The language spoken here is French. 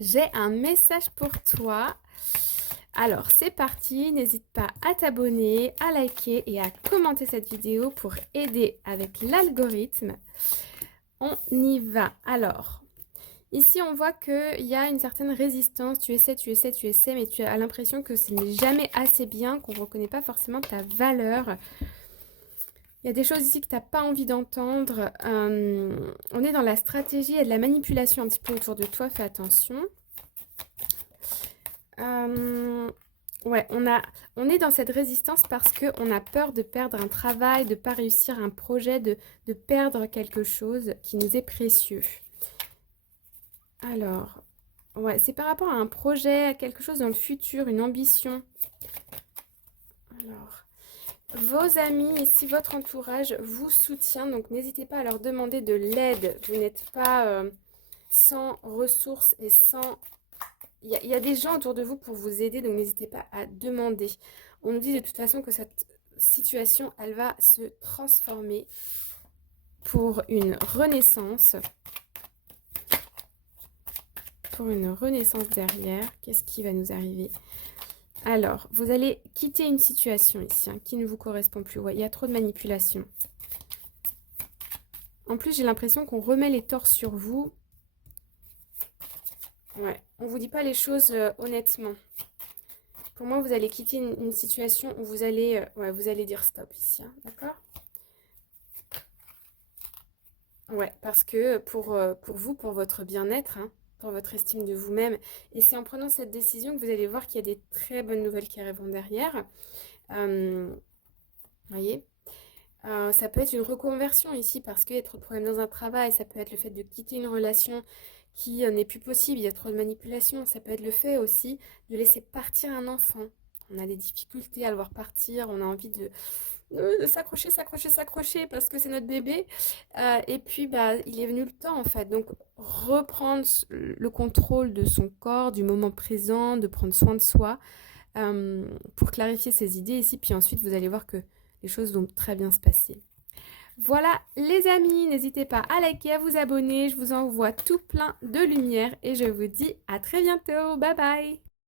J'ai un message pour toi. Alors, c'est parti. N'hésite pas à t'abonner, à liker et à commenter cette vidéo pour aider avec l'algorithme. On y va. Alors, ici, on voit qu'il y a une certaine résistance. Tu essaies, mais tu as l'impression que ce n'est jamais assez bien, qu'on ne reconnaît pas forcément ta valeur. Il y a des choses ici que tu n'as pas envie d'entendre. On est dans la stratégie et de la manipulation un petit peu autour de toi. Fais attention. Ouais, on est dans cette résistance parce qu'on a peur de perdre un travail, de ne pas réussir un projet, de perdre quelque chose qui nous est précieux. Alors, ouais, c'est par rapport à un projet, à quelque chose dans le futur, une ambition. Alors, vos amis et si votre entourage vous soutient, donc n'hésitez pas à leur demander de l'aide. Vous n'êtes pas sans ressources et sans... Il y a des gens autour de vous pour vous aider, donc n'hésitez pas à demander. On nous dit de toute façon que cette situation, elle va se transformer pour une renaissance. Pour une renaissance derrière, qu'est-ce qui va nous arriver? Alors, vous allez quitter une situation ici qui ne vous correspond plus. Ouais, il y a trop de manipulation. En plus, j'ai l'impression qu'on remet les torts sur vous. Ouais, on vous dit pas les choses honnêtement. Pour moi, vous allez quitter une situation où vous allez dire stop ici, d'accord? Ouais, parce que pour vous, pour votre bien-être, pour votre estime de vous-même, et c'est en prenant cette décision que vous allez voir qu'il y a des très bonnes nouvelles qui arriveront derrière. Voyez, ça peut être une reconversion ici parce qu'il y a trop de problèmes dans un travail, ça peut être le fait de quitter une relation qui n'est plus possible, il y a trop de manipulation, ça peut être le fait aussi de laisser partir un enfant. On a des difficultés à le voir partir, on a envie de s'accrocher parce que c'est notre bébé. Et puis, bah, il est venu le temps en fait. Donc, reprendre le contrôle de son corps, du moment présent, de prendre soin de soi pour clarifier ses idées ici. Puis ensuite, vous allez voir que les choses vont très bien se passer. Voilà les amis, n'hésitez pas à liker, à vous abonner. Je vous envoie tout plein de lumière et je vous dis à très bientôt. Bye bye!